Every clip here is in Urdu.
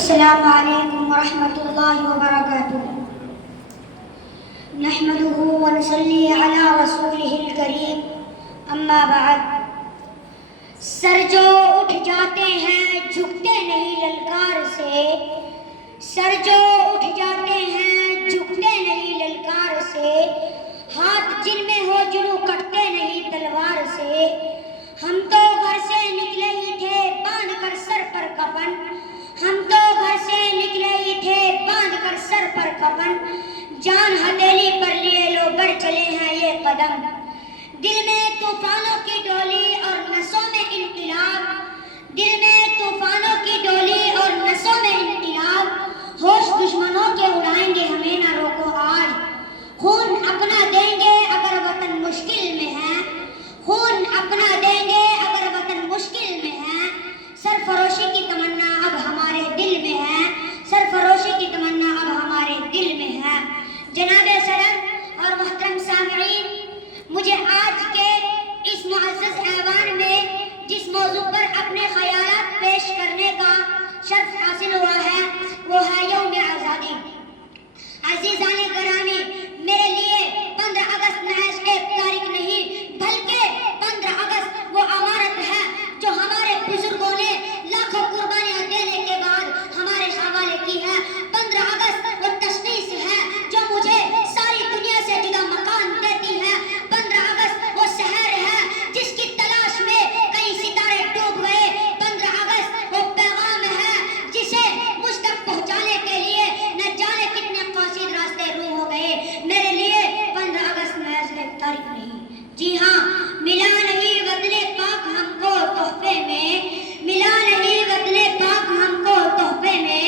السلام علیکم ورحمۃ اللہ وبرکاتہ نحمده ونصلی علی رسولہ الکریم اما بعد سر جو اٹھ جاتے ہیں جھکتے نہیں للکار سے سر جو اٹھ جاتے ہیں جھکتے نہیں للکار سے ہاتھ جن میں ہو جنوں کٹتے نہیں تلوار سے ہم تو گھر سے نکلے ہی تھے باندھ کر سر پر کفن ہم تو گھر سے نکلے ہی تھے باندھ کر سر پر کفن جان ہتھیلی پر لیے لو بڑھ چلے ہیں یہ قدم دل میں طوفانوں کی ڈولی اور نسوں میں انقلاب دل میں طوفانوں کی ڈولی اور نسوں میں انقلاب ہوش دشمنوں کے اڑائیں گے ہمیں نہ روکو آج خون اپنا دیں گے اگر وطن مشکل میں ہے خون اپنا دیں گے اگر وطن مشکل میں ہے سرفروشی کی تمنا اب ہمارے دل میں ہے سرفروشی کی تمنا اب ہمارے دل میں ہے جناب صدر اور محترم سامعین مجھے آج کے اس معزز ایوان میں جس موضوع پر اپنے خیالات پیش کرنے کا شرف حاصل ہوا ہے وہ ہے یوم آزادی عزیزان گرامی میرے لیے 15 اگست محض ایک تاریخ نہیں بلکہ 15 اگست وہ امانت ہے جو ہمارے بزرگوں نے لاکھوں قربانیاں دینے کے بعد ہمارے حوالے کی ہے 15 اگست وہ تشخیص ہے جو مجھے ساری دنیا سے جدا مکان دیتی ہے 15 اگست وہ سحر ہے جس کی تلاش میں کئی ستارے ڈوب گئے 15 اگست وہ پیغام ہے جسے مجھ تک پہنچانے کے لیے نہ جانے کتنے قاصد راستے رو ہو گئے میرے لیے 15 اگست محض ایک تاریخ نہیں جی ہاں ملا نہیں وطن پاک ہم کو تحفے میں ملا نہیں وطن پاک ہم کو تحفے میں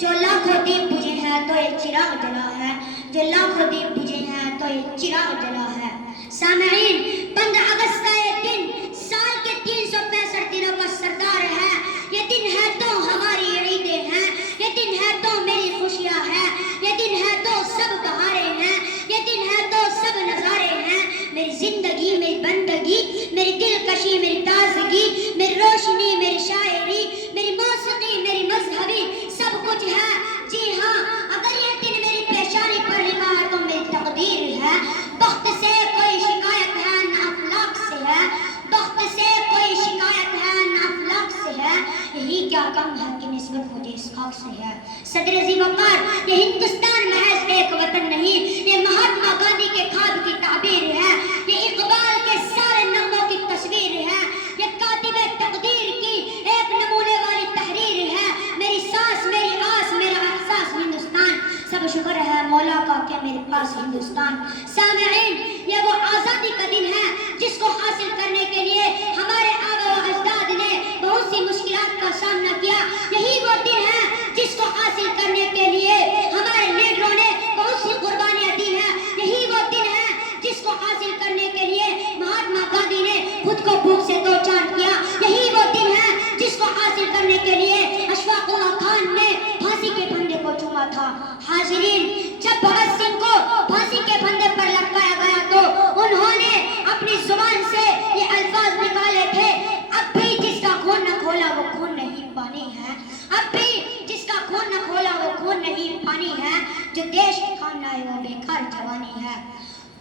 جو لاکھوں دیپ بجھے ہیں تو یہ چراغ جلا ہے جو لاکھوں دیپ بجھے ہیں تو یہ چراغ جلا ہے سامعین 15 اگست کا یہ دن سال کے 365 دنوں کا سردار ہے یہ دن ہے تو ہماری عیدیں ہیں یہ دن ہے تو میری خوشیاں ہیں یہ دن ہے تو سب بہاریں ہیں یہ دن ہے تو سب نظارے ہیں میری زندگی میری بندگی میری دلکشی میری تازگی میری روشنی میری شاعری میری موسیقی میری مذہبی سب کچھ ہے جی ہاں اگر یہ دن میری پیشانی پر لکھا ہے تو میری تقدیر ہے بخت سے کوئی شکایت ہے نہ افلاک سے ہے بخت سے کوئی شکایت ہے نہ افلاک سے ہے یہی کیا کم ہے کہ نسبت مجھے اس خاک سے ہے صدر ذی وقار یہ ہندوستان محض ایک وطن نہیں یہ مہاتما گاندھی کے خواب کی تعبیر ہے یہ اقبال کے سارے نغموں کی تصویر ہے یہ کاتب تقدیر کی ایک نمونے والی تحریر ہے میری سانس میری آس میرا احساس ہندوستان سب شکر ہے مولا کا کہ میرے پاس ہندوستان سامعین یہ وہ آزادی کا دن ہے جس کو حاصل کرنے کے لیے ہمارے آبا و اجداد نے بہت سی مشکلات کا سامنا کیا یہی وہ دن ہے جس کو حاصل کرنے کے لیے ہمارے لیڈروں نے بہت سی قربانیاں دی ہیں یہی وہ دن ہے جس کو حاصل کرنے کے لیے مہاتما گاندھی نے خود کو بھوک سے دو چار کیا یہی وہ دن ہے جس کو حاصل کرنے کے لیے اشفاق اللہ خان نے پھانسی کے پھندے کو چوما تھا حاضرین جب بھگت سنگھ کو پھانسی کے پھندے پر لٹکایا گیا تو انہوں نے اپنی زبان سے یہ الفاظ نکالے تھے اب بھی جس کا خون نہ کھولا وہ خون نہیں پانی ہے اب بھی جس کا خون نہ کھولا وہ خون نہیں پانی ہے جو دیش کی کام لائے وہ بیکار جوانی ہے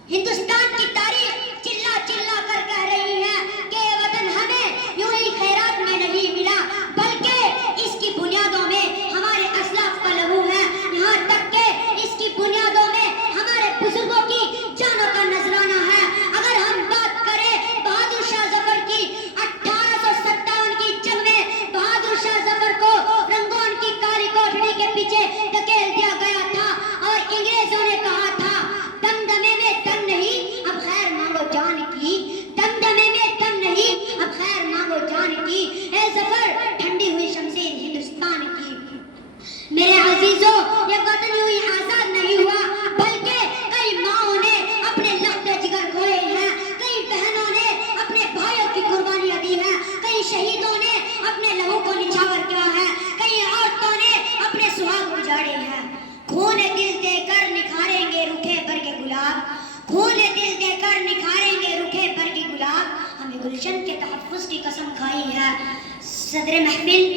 ہندوستان کی تاریخ چلا چلا کر کہہ رہی ہے کہ یہ وطن ہمیں یوں ہی خیرات میں نہیں ملا بلکہ اس کی بنیادوں میں ہمارے اسلاف کا لہو ہے یہاں تک کہ اس کی بنیادوں میں ہمارے بزرگوں کی جانوں کا نذرانہ ہے اگر ہم بات کریں بہادر شاہ ظفر کی 1857 کی جنگ میں بہادر شاہ ظفر کو رنگون کی کالی کوٹھڑی کے پیچھے دھکیل دیا گیا تھا اور انگریزوں نے کہا تھا دمدمے میں دم نہیں اب خیر مانگو جان کی دمدمے میں دم نہیں اب خیر مانگو جان کی اے ظفر ٹھنڈی ہوئی شمشیر ہندوستان کی میرے عزیزوں یہ وطن یوں ہی آزاد نہیں ہوا بلکہ کئی ماؤں نے اپنے لخت جگر کھوئے ہیں کئی بہنوں نے اپنے بھائیوں کی قربانیاں دی ہیں کئی شہیدوں نے اپنے لہو کو نچھاور کیا ہے کئی عورتوں نے اپنے سہاگ اجاڑے ہیں خون دل دے کر نکھاریں گے روکھے برگ گلاب خون دل دے کر نکھاریں گے روکھے برگ گلاب ہمیں گلشن کے تحفظ کی قسم کھائی ہے صدر محفل